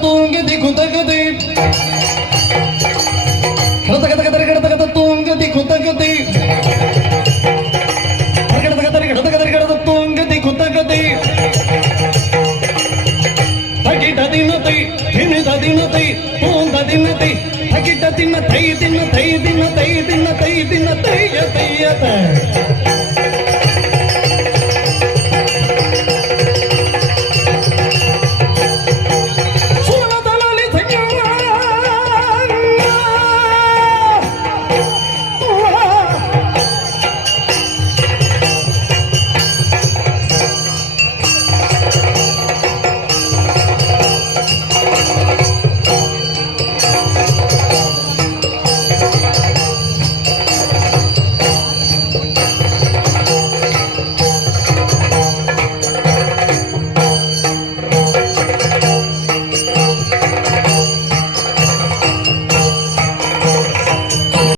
தூங்க திக்கு தகுதி கடத்த கத கதற கடத்த கத தூங்க திக்கு தகுதி கடத்த கதற கடத்த கதற கடத்த தூங்க திக்கு தகுதி தகிட்ட தினத்தை தினித தினத்தை பூந்த தினத்தை தகிட்ட தின்ன தை தின்ன தை தின்ன தை தின்ன தை தின்ன தைய தைய தை